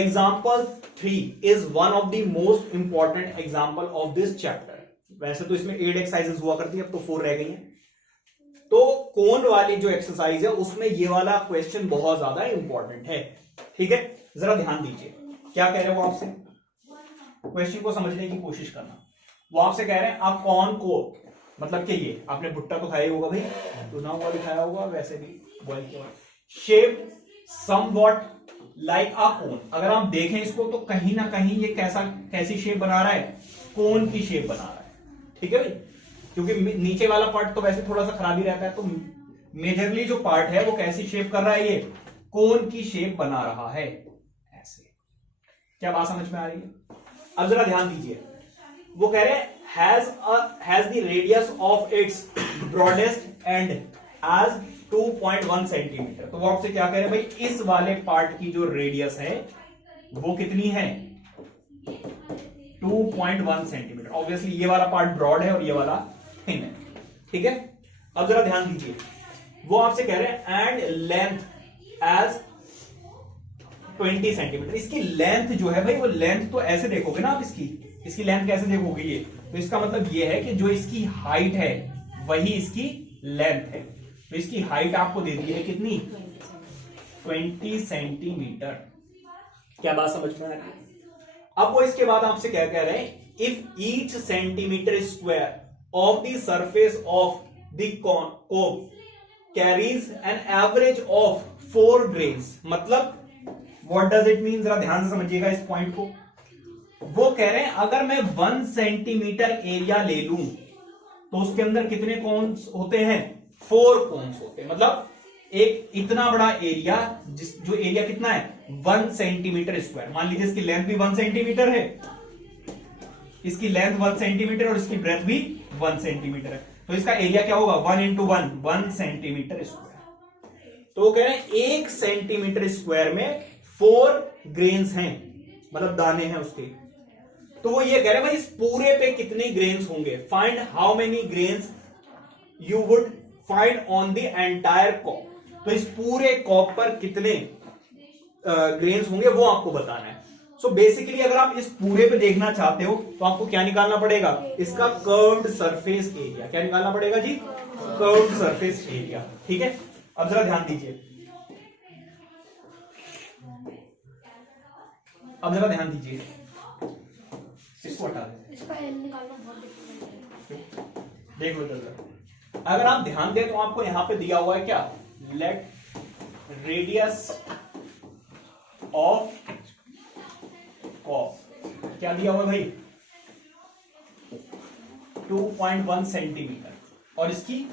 Example 3 is one of the most important example of this chapter. वैसे तो इसमें 8 exercises हुआ करती है, अब तो 4 रह गई हैं। तो कोन वाली जो एक्सरसाइज है उसमें ये वाला क्वेश्चन बहुत ज्यादा इंपॉर्टेंट है। ठीक है, जरा ध्यान दीजिए क्या कह रहे हैं वो आपसे, क्वेश्चन को समझने की कोशिश करना। वो आपसे कह रहे हैं आप कौन को, मतलब कि ये आपने भुट्टा तो खाया होगा भाई, भुना हुआ भी खाया होगा, वैसे भी बॉइल किया, शेप समवॉट लाइक अ कोन। अगर आप देखें इसको तो कहीं ना कहीं ये कैसी शेप बना रहा है, कोन की शेप बना रहा है। ठीक है भाई, क्योंकि नीचे वाला पार्ट तो वैसे थोड़ा सा खराब ही रहता है, तो मेजरली जो पार्ट है वो कैसी शेप कर रहा है, ये कोन की शेप बना रहा है ऐसे। क्या बात समझ में आ रही है? अब जरा ध्यान दीजिए, वो कह रहे हैं has the radius of its broadest end as 2.1 centimetre. तो वो आपसे क्या कह रहे हैं भाई, इस वाले पार्ट की जो रेडियस है वो कितनी है, 2.1 सेंटीमीटर। ऑब्वियसली ये वाला पार्ट ब्रॉड है और ये वाला थिन है। ठीक है, अब जरा ध्यान दीजिए, वो आपसे कह रहे हैं एंड लेंथ एज 20 सेंटीमीटर। इसकी लेंथ जो है भाई, वो लेंथ तो ऐसे देखोगे ना आप, इसकी लेंथ कैसे देखोगे, ये तो इसका मतलब ये है कि जो इसकी हाइट है वही इसकी लेंथ है। तो इसकी हाइट आपको दे दी है कितनी, 20 सेंटीमीटर। क्या बात समझ में आ रही है? अब वो इसके बाद आपसे क्या कह रहे हैं, if each centimetre square of the surface of the cob carries an average of 4 grains. मतलब व्हाट डज इट मीन, जरा ध्यान से समझिएगा इस पॉइंट को। वो कह रहे हैं अगर मैं 1 सेंटीमीटर एरिया ले लूं तो उसके अंदर कितने कोन्स होते हैं, 4 कोन्स होते हैं। मतलब एक इतना बड़ा एरिया, जो एरिया कितना है 1 सेंटीमीटर स्क्वायर। मान लीजिए इसकी लेंथ भी 1 सेंटीमीटर है, इसकी लेंथ 1 सेंटीमीटर और इसकी ब्रेथ भी 1 सेंटीमीटर है, तो इसका एरिया क्या होगा, 1 इंटू 1 सेंटीमीटर स्क्वायर। तो वो कह रहे हैं 1 सेंटीमीटर स्क्वायर में 4 ग्रेन्स हैं, मतलब दाने हैं उसके। तो वो ये कह रहे हैं भाई इस पूरे पे कितने ग्रेन्स होंगे, find how many grains you would find on the entire cob. तो इस पूरे कॉप पर कितने ग्रेन्स होंगे वो आपको बताना है। सो बेसिकली अगर आप इस पूरे पे देखना चाहते हो तो आपको क्या निकालना पड़ेगा, इसका कर्व्ड सरफेस एरिया। क्या निकालना पड़ेगा जी, कर्व्ड सरफेस एरिया। ठीक है, अब जरा ध्यान दीजिए, अब जरा ध्यान दीजिए, इसको हटा दें, इसका एल निकालना बहुत डिफिकल्ट है। देख लो जरा, अगर आप ध्यान दें तो आपको यहां पे दिया हुआ है क्या, लेट रेडियस ऑफ कॉप, क्या दिया हुआ है भाई, 2.1 सेंटीमीटर, और इसकी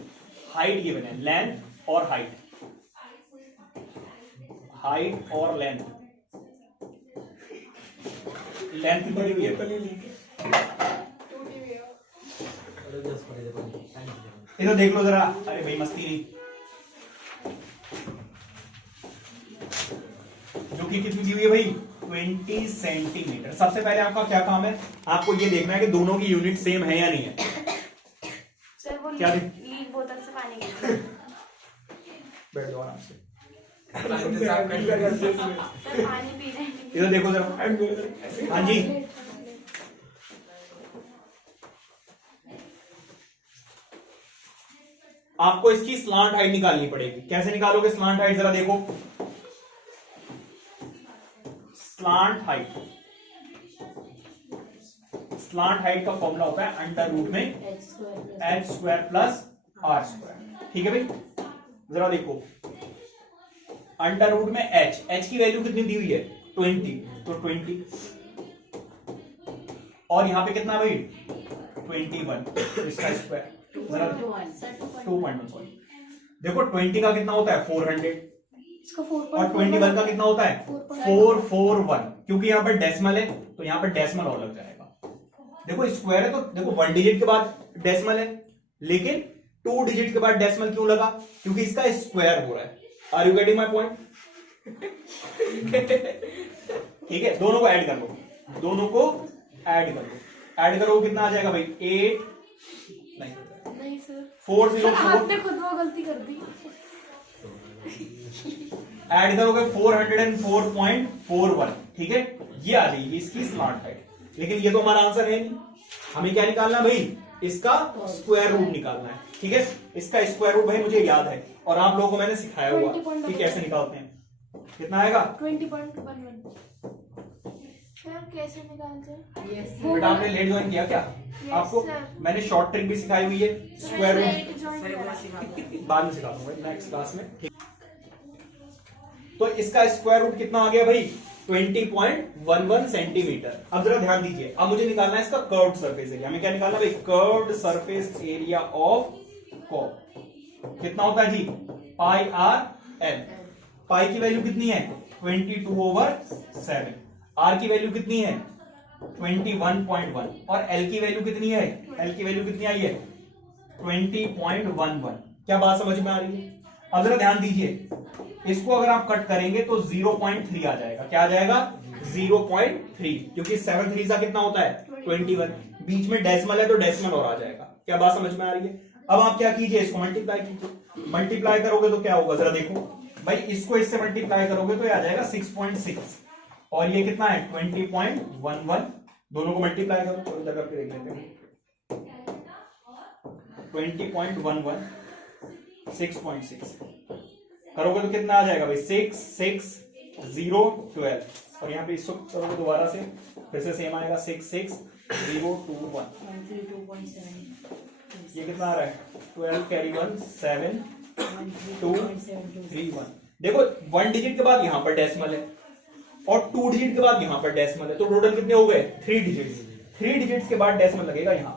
हाइट गिवन है, लेंथ और हाइट, हाइट और लेंथ। लेंथ कितनी हुई है, इधर देख लो जरा, अरे भाई मस्ती नहीं, जो कि कितनी दी हुई है भाई, 20 सेंटीमीटर। सबसे पहले आपका क्या काम है, आपको ये देखना है कि दोनों की यूनिट सेम है या नहीं है। सर वो क्या लीड बोतल से पानी गिर बैठ जाओ आराम से, सर पानी पी रहे हैं। इधर देखो जरा, हाँ जी, आपको इसकी स्लांट हाइट निकालनी पड़ेगी। कैसे निकालोगे स्लांट हाइट, जरा देखो, स्लांट हाइट, स्लांट हाइट का फॉर्मूला होता है अंडर रूट में H square plus R square. ठीक है भाई, जरा देखो, अंडर रूट में एच की वैल्यू कितनी दी हुई है, 20, तो 20, और यहां पे कितना भाई 21, तो इसका स्क्वायर 2.1, सॉरी। देखो 20 का कितना होता है 400, इसका और 21 का कितना होता है 441, क्योंकि यहाँ पर डेसिमल है तो यहाँ पर डेसिमल और लग जाएगा। देखो स्क्वायर है तो देखो 1 डिजिट के बाद डेसिमल है, लेकिन 2 डिजिट के बाद डेसिमल क्यों लगा, क्योंकि इसका स्क्वायर हो रहा है। Are you getting my point? ठीक है, दोनों को ऐड कर लो, दोनों को ऐड कर लो, ऐड करो कितना आ जाएगा भाई 8, नहीं सर 404, आपने खुद वो गलती कर दी। ऐड करोगे 404.41, ठीक है, ये आ जाएगी इसकी स्मार्ट हाइट। लेकिन ये तो हमारा आंसर है नहीं, हमें क्या निकालना है भाई, इसका स्क्वायर रूट निकालना है, ठीक है। इसका स्क्वायर रूट भाई मुझे याद है और आप लोगों को मैंने सिखाया हुआ कि कैसे निकालते हैं। कितना आएगा 20.11। सर कैसे निकालते हैं? बेटा आपने लेट ज्वाइन किया क्या? आपको sir. मैंने शॉर्ट ट्रिक भी सिखाई हुई है, स्क्वायर रूट रूट बाद में सिखा दूंगा नेक्स्ट क्लास में, ठीक। तो इसका स्क्वायर रूट कितना आ गया भाई, 20.11 सेंटीमीटर। अब जरा ध्यान दीजिए, अब मुझे निकालना है इसका कर्व्ड सरफेस एरिया। हमें क्या निकालना भाई, curved surface area of curve. कितना होता है जी, पाई आर एल। पाई की वैल्यू कितनी है 22/7, आर की वैल्यू कितनी है 21.1 और एल की वैल्यू कितनी है, एल की वैल्यू कितनी आई है 20.11। क्या बात समझ में आ रही है? अब जरा ध्यान दीजिए, इसको अगर आप कट करेंगे तो 0.3 आ जाएगा। क्या आ जाएगा 0.3, क्योंकि 7 3 का कितना होता है 21, बीच में डेसिमल है तो डेसिमल और आ जाएगा। क्या बात समझ में आ रही है? अब आप क्या कीजिए, इसको मल्टीप्लाई कीजिए। मल्टीप्लाई करोगे तो क्या होगा जरा देखो भाई, इसको इससे मल्टीप्लाई करोगे तो आ जाएगा 6.6 और ये कितना है 20.11। दोनों को मल्टीप्लाई करो, थोड़ी जगह पे देख लेते हैं। 20.11 6.6 करोगे तो कितना आ जाएगा भाई 6 6 0 12 और यहाँ पे इसको करोगे दोबारा से, फिर से सेम आएगा 6 6 0 2 1। ये कितना आ रहा है 12 कैरी 1 7 2 3 1। देखो 1 डिजिट के बाद यहां पर डेसिमल है और 2 डिजिट के बाद यहां पर डेसिमल है, तो टोटल कितने हो गए 3 डिजिट्स। 3 डिजिट्स के बाद डेसिमल लगेगा यहां,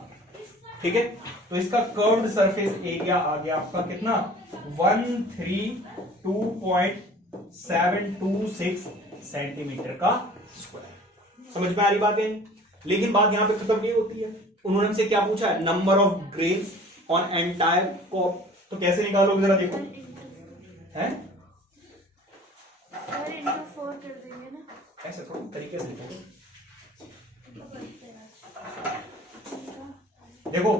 ठीक है। तो इसका कर्व्ड सरफेस एरिया आ गया आपका कितना 132.726 सेंटीमीटर का स्क्वायर। समझ में आ रही बात है? लेकिन बात यहां पे खत्म नहीं होती है, उन्होंने हमसे क्या पूछा है, number of grains on entire cob. तो कैसे निकालोगे जरा देखो, है सर इंटू 4 कर देंगे ना। ऐसे थोड़ा तरीके से लिखोगे। देखो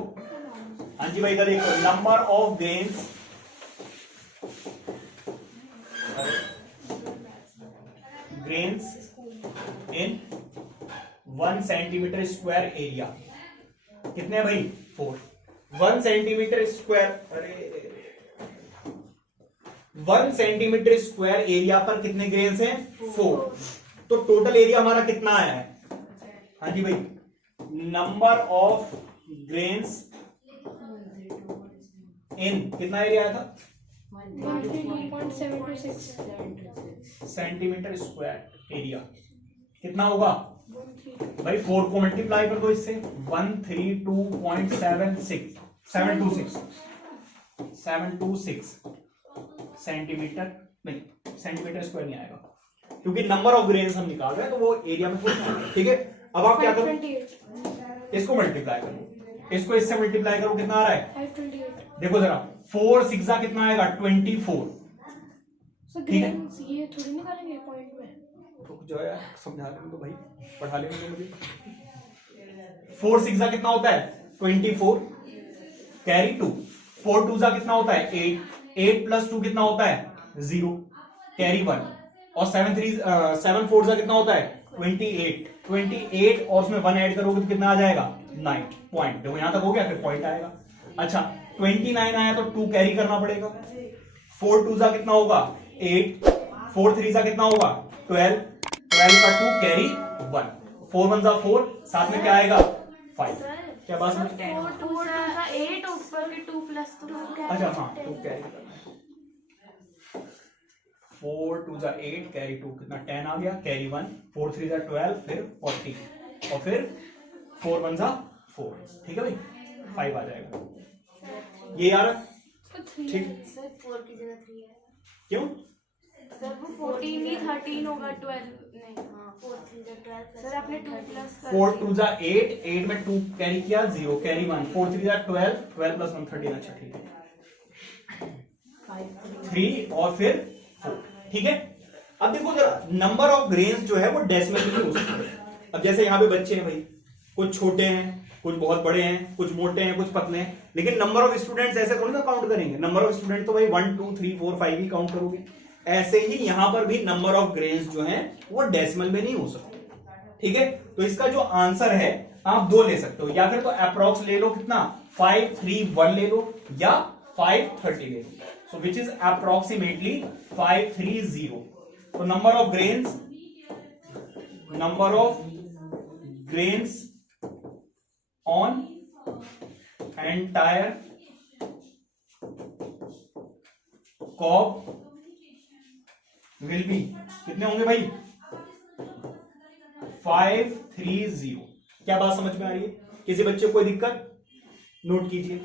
हाँ जी भाई, इधर देखो number of grains in 1 centimetre square area कितने हैं भाई 4। 1 सेंटीमीटर स्क्वायर, अरे 1 सेंटीमीटर स्क्वायर एरिया पर कितने ग्रेन्स हैं 4। तो टोटल एरिया हमारा कितना आया है, हाँ जी भाई, नंबर ऑफ ग्रेन्स इन कितना एरिया आया था 132.726 सेंटीमीटर स्क्वायर एरिया कितना होगा भाई 4 को मल्टीप्लाई कर दो इससे 132.726 सेंटीमीटर, नहीं सेंटीमीटर स्क्वायर नहीं आएगा क्योंकि नंबर ऑफ ग्रेन्स हम निकाल रहे हैं तो वो एरिया में कुछ नहीं आएगा, ठीक है। अब आप क्या करो, इसको मल्टीप्लाई करो, इसको इससे मल्टीप्लाई करो, कितना आ रहा है 528। देखो जरा 4 6 कितना आएगा 24। सर ग्रेन्स ये थोड़ी निकालेंगे पॉइंट में। रुक जाओ यार, समझा लेने दो भाई, पढ़ा लेने दो मुझे। 4 6 कितना होता है 24 कैरी 2, 4 2 कितना होता है 8, 8 प्लस 2 कितना होता है 0 कैरी 1 और 7 4 कितना होता है 28 और उसमें 1 ऐड करोगे तो कितना आ जाएगा 9 पॉइंट। देखो यहां तक हो गया, फिर पॉइंट आएगा। अच्छा 29 आया तो 2 कैरी करना पड़ेगा, 4 2 कितना होगा 8, 4 3 कितना होगा 12 का 2 कैरी 1, 4 1 4, साथ में क्या आएगा 5। क्या बात समझ? 4 2 का 8 ऊपर के 2 प्लस 2 अच्छा हाँ 2 कैरी करना है, 4 2 8 कैरी 2 कितना 10 आ गया, कैरी 1, 4 3 12 फिर 40 और फिर 4 1 4, ठीक है भाई 5 आ जाएगा ये यार, ठीक। सर 4 की जगह 3 है क्यों सर, वो 14 ही 13 होगा 12 नहीं, हाँ 4 3 12 सर आपने 2 प्लस 4 2 8, 8 में 2 कैरी किया 0 कैरी 1, 4 3 12, 12 प्लस 1 13। अच्छा ठीक है 3 और फिर 4, ठीक है। अब देखो जरा नंबर ऑफ ग्रेन्स जो है वो डेसिमल में हो सकते हैं। अब जैसे यहाँ पे बच्चे हैं भाई, कुछ छोटे हैं, कुछ बहुत बड़े हैं, कुछ मोटे हैं, कुछ पतले हैं, लेकिन नंबर ऑफ स्टूडेंट्स ऐसे थोड़ी ना काउंट करेंगे। नंबर ऑफ स्टूडेंट तो भाई 1 2 3 4 5 ही काउंट करोगे। ऐसे ही यहां पर भी नंबर ऑफ ग्रेन्स जो हैं वो डेसिमल में नहीं हो सकते। ठीक है, तो इसका जो आंसर है आप दो ले सकते हो, या फिर तो अप्रोक्स ले लो, कितना 531 ले लो या 530 ले लो। सो विच इज अप्रोक्सीमेटली 530। तो number of grains on entire cob will be, कितने होंगे भाई? 530। क्या बात समझ में आ रही है? किसी बच्चे को कोई दिक्कत? नोट कीजिए।